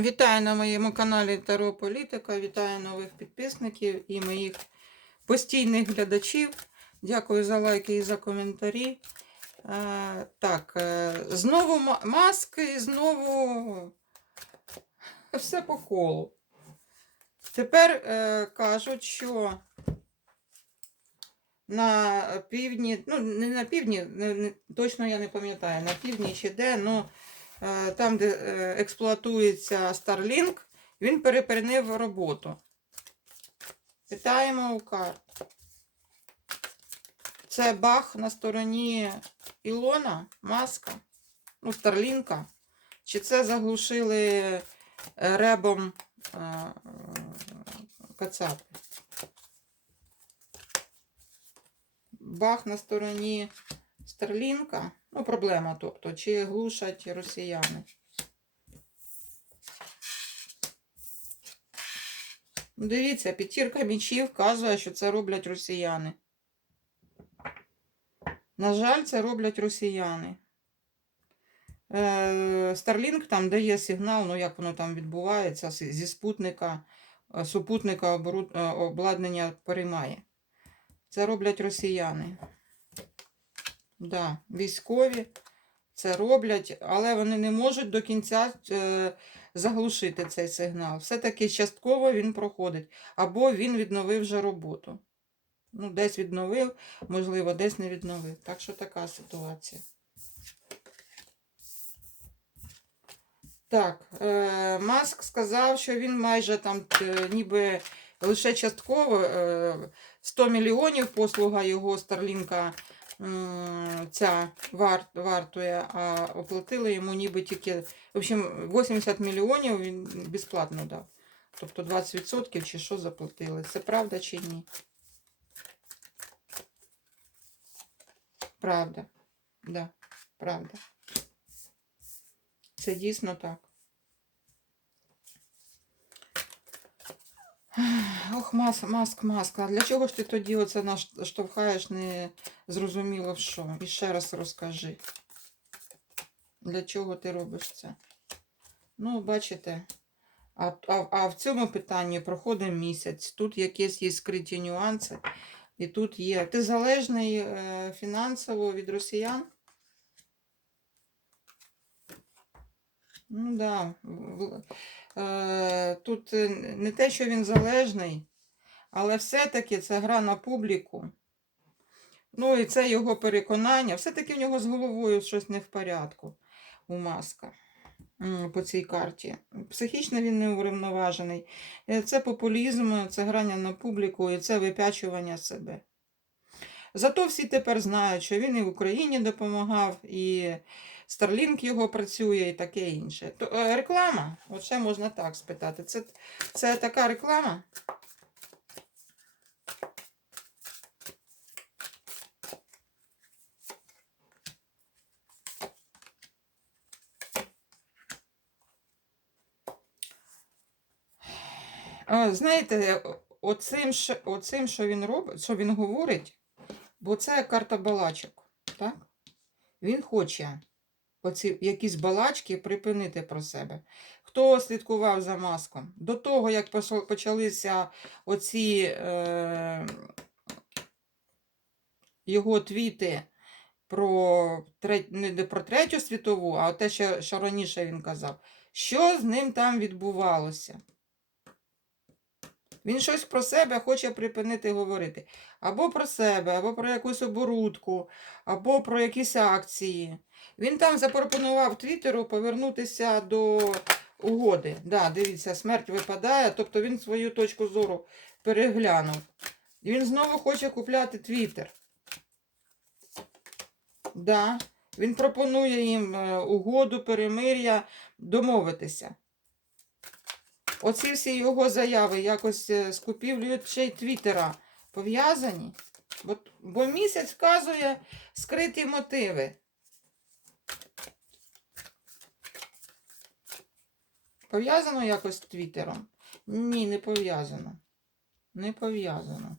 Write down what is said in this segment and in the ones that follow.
Вітаю на моєму каналі Таро Політика. Вітаю нових підписників і моїх постійних глядачів. Дякую за лайки і за коментарі. Е, так, е, знову маски, і знову все по колу. Тепер е, кажуть, що на півдні, ну не на півдні, точно я не пам'ятаю, на півдні чи де, ну там, де е, експлуатується Starlink, він перепинив роботу. Питаємо у карт. Це баг на стороні Ілона, Маска, ну, Старлінка. Чи це заглушили е, ребом е, е, Кацапи? Баг на стороні Старлінка. Ну, проблема, тобто, чи глушать росіяни. Ну, Дивіться, п'ятірка мічів вказує, що це роблять росіяни. На жаль, це роблять росіяни. Е, Starlink там дає сигнал, ну як воно там відбувається, зі спутника, е, супутника е, обладнання переймає. Це роблять росіяни. Да, військові це роблять, але вони не можуть до кінця е, заглушити цей сигнал. Все-таки частково він проходить. Або він відновив вже роботу. Ну, десь відновив, можливо, десь не відновив. Так що така ситуація. Так, е, Маск сказав, що він майже там е, ніби лише частково е, 100 мільйонів послуга його Старлінка ця вар, вартує, а оплатили йому ніби тільки, в общем, 80 мільйонів він безплатно дав. Тобто 20% чи що заплатили. Це правда чи ні? Правда. Да, правда. Це дійсно так. Ох, мас, маск, маска. Для чого ж ти тоді оце наш штовхаєш не зрозуміло в що? І ще раз розкажи. Для чого ти робиш це? Ну, бачите. А, а, а в цьому питанні проходить місяць. Тут якісь є скриті нюанси. І тут є. Ти залежний е, фінансово від росіян? Ну да. Е, тут е, не те, що він залежний, але все-таки це гра на публіку. Ну і це його переконання. Все-таки в нього з головою щось не в порядку у маска по цій карті. Психічно він не урівноважений. Е, Це популізм, це грання на публіку і це випячування себе. Зато всі тепер знають, що він і в Україні допомагав, і Starlink його працює, і таке інше. То, е, реклама, от ще можна так спитати. Це, це така реклама? Знаєте, оцим, оцим, що він робить, що він говорить, бо це карта балачок, так? Він хоче оці якісь балачки припинити про себе. Хто слідкував за маском? До того, як почалися оці е, його твіти про, не про третю світову, а те, що, що раніше він казав, що з ним там відбувалося? Він щось про себе хоче припинити говорити. Або про себе, або про якусь оборудку, або про якісь акції. Він там запропонував Твіттеру повернутися до угоди. Да, дивіться, смерть випадає, тобто він свою точку зору переглянув. Він знову хоче купляти Твіттер. Да. Він пропонує їм е, угоду, перемир'я, домовитися. Оці всі його заяви якось е, з купівлею ще й Твіттера пов'язані. Бо, бо місяць вказує скриті мотиви. Пов'язано якось з Твіттером? Ні, не пов'язано. Не пов'язано.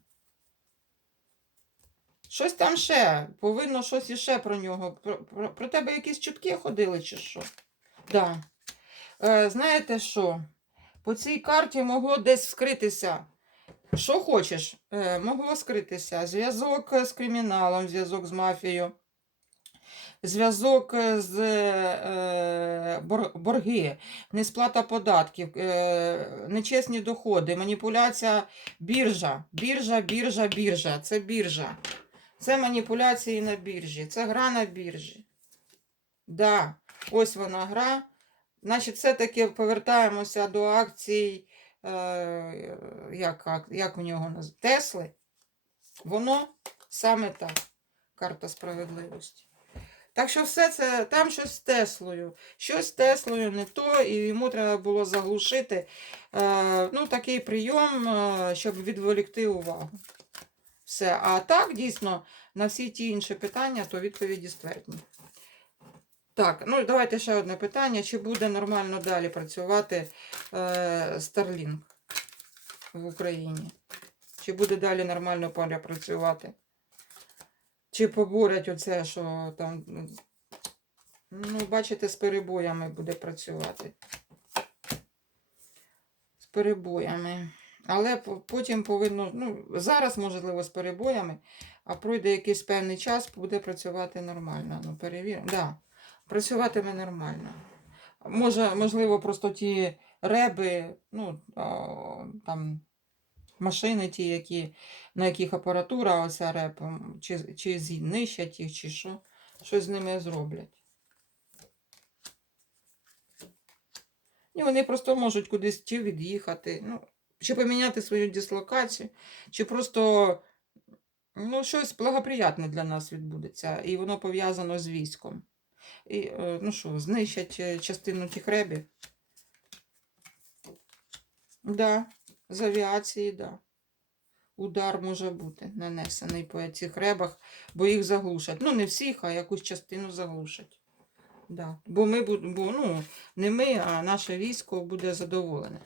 Щось там ще. Повинно щось іще про нього. Про, про, про тебе якісь чутки ходили, чи що? Да. Е, знаєте що? По цій карті могло десь вскритися. Що хочеш, е, могло скритися. Зв'язок з криміналом, зв'язок з мафією, зв'язок з е, бор- борги, несплата податків, е, нечесні доходи, маніпуляція біржа. Біржа, біржа, біржа. Це біржа. Це маніпуляції на біржі, це гра на біржі. Да, ось вона гра. Значить, все-таки повертаємося до акцій, е, як, як у нього наз- Тесли. Воно саме так. Карта справедливості. Так що все це, там щось з Теслою. Щось з Теслою не то, і йому треба було заглушити е, ну, такий прийом, е, щоб відволікти увагу. Все. А так, дійсно, на всі ті інші питання, то відповіді ствердні. Так, ну давайте ще одне питання. Чи буде нормально далі працювати е, Starlink в Україні? Чи буде далі нормально поля працювати? Чи поборять оце, що там, ну, бачите, з перебоями буде працювати. З перебоями. Але потім повинно, ну, зараз, можливо, з перебоями, а пройде якийсь певний час, буде працювати нормально. Ну, перевіримо. Да, працюватиме нормально. Може, можливо, просто ті реби, ну, там, машини ті, які, на яких апаратура оця реп, чи, чи знищать їх, чи що, щось з ними зроблять. І вони просто можуть кудись чи від'їхати, ну, чи поміняти свою дислокацію, чи просто ну, щось благоприятне для нас відбудеться, і воно пов'язано з військом. І, е, ну що, знищать е, частину тих ребів. Да, з авіації, да. Удар може бути нанесений по цих ребах, бо їх заглушать. Ну, не всіх, а якусь частину заглушать. Да. Бо ми бо, ну, не ми, а наше військо буде задоволене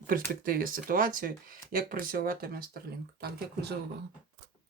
в перспективі ситуації, як працюватиме Starlink. Так, дякую за увагу.